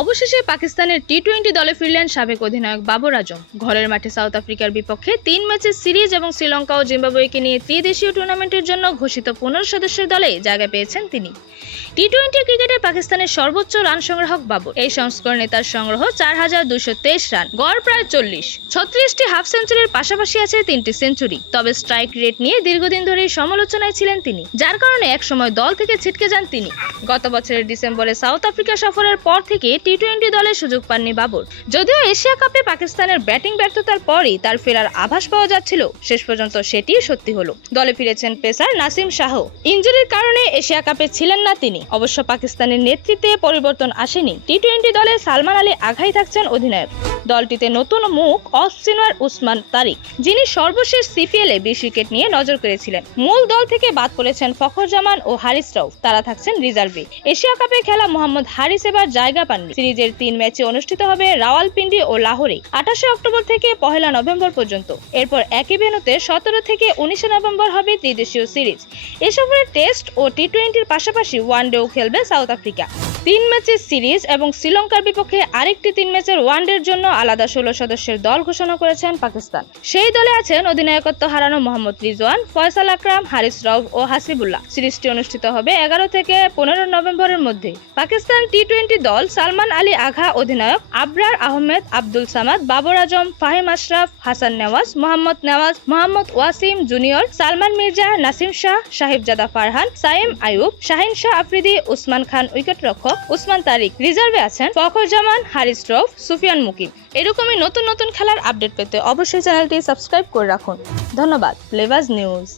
অবশেষে পাকিস্তানের T twenty দলে ফিরলেন সাবেক অধিনায়ক বাবর আজম। ঘরের মাঠে সাউথ আফ্রিকার বিপক্ষে তিন ম্যাচের সিরিজ এবং শ্রীলঙ্কা ও জিম্বাবুয়েকে নিয়ে ত্রিদেশীয় টুর্নামেন্টের জন্য ঘোষিত পনেরো সদস্যের দলে জায়গা পেয়েছেন তিনি। টি টোয়েন্টি ক্রিকেটে পাকিস্তানের সর্বোচ্চ রান সংগ্রাহক বাবর। এই সংস্করণে তার সংগ্রহ চার হাজার দুশো তেইশ রান, গড় প্রায় চল্লিশ। ছত্রিশটি হাফ সেঞ্চুরির পাশাপাশি আছে তিনটি সেঞ্চুরি, তবে স্ট্রাইক রেট নিয়ে দীর্ঘদিন ধরেই সমালোচনায় ছিলেন তিনি, যার কারণে একসময় দল থেকে ছিটকে যান তিনি। গত বছরের ডিসেম্বরে সাউথ আফ্রিকা সফরের পর থেকে টি টোয়েন্টি দলে সুযোগ পাননি বাবর। যদিও এশিয়া কাপে পাকিস্তানের ব্যাটিং ব্যর্থতার পরই তার ফেরার আভাস পাওয়া যাচ্ছিল। শেষ পর্যন্ত সেটি সত্যি হলো। দলে ফিরেছেন পেসার নাসিম শাহ। ইঞ্জুরির কারণে এশিয়া কাপে ছিলেন না তিনি। অবশ্য পাকিস্তানের নেতৃত্বে পরিবর্তন আসেনি। টি টোয়েন্টি দলে সালমান আলী আঘাই থাকছেন অধিনায়ক। দলটিতে নতুন মুখ অফ স্পিনার উসমান তারিক, যিনি সর্বশেষ সিপিএল এ বিশ উইকেট নিয়ে নজর করেছিলেন মূল দল থেকে বাদ পড়েছেন ফখর জামান ও হারিস রাউফ। তারা থাকছেন রিজার্ভে। এশিয়া কাপে খেলা মোহাম্মদ হারিস এবার জায়গা পাননি। সিরিজের তিন ম্যাচে অনুষ্ঠিত হবে রাওয়ালপিন্ডি ও লাহোরে, আঠাশে অক্টোবর থেকে পহেলা নভেম্বর পর্যন্ত। এরপর একই ভেন্যুতে সতেরো থেকে উনিশে নভেম্বর হবে ত্রিদেশীয় সিরিজ। এ সফরে টেস্ট ও টি টোয়েন্টির পাশাপাশি ওয়ানডেও খেলবে সাউথ আফ্রিকা। তিন ম্যাচের সিরিজ এবং শ্রীলঙ্কার বিপক্ষে আরেকটি তিন ম্যাচের ওয়ানডের জন্য আলাদা ষোলো সদস্যের দল ঘোষণা করেছেন পাকিস্তান। সেই দলে আছেন অধিনায়কত্ব হারানো মোহাম্মদ রিজওয়ান, ফয়সাল আকরাম, হারিস রাউফ ও হাসিবুল্লাহ। সিরিজটি অনুষ্ঠিত হবে এগারো থেকে পনেরো নভেম্বরের মধ্যে। পাকিস্তান টি টোয়েন্টি দল সালমান আলী আঘা, অধিনায়ক আবরার আহমেদ, আব্দুল সামাদ, বাবর আজম, ফাহিম আশরাফ, হাসান নেওয়াজ, মোহাম্মদ নেওয়াজ, মোহাম্মদ ওয়াসিম জুনিয়র, সালমান মির্জা, নাসিম শাহ, সাহিবজাদা ফারহান সাইম আয়ুব শাহিন শাহ আফ্রিদি, উসমান খান উইকেট রক্ষক উসমান তারিক। রিজার্ভে আছেন ফখর জামান হারিস রফ সুফিয়ান মুকিম। এরকমই নতুন নতুন খেলার আপডেট পেতে অবশ্যই চ্যানেলটি সাবস্ক্রাইব করে রাখুন। ধন্যবাদ প্লেবাজ নিউজ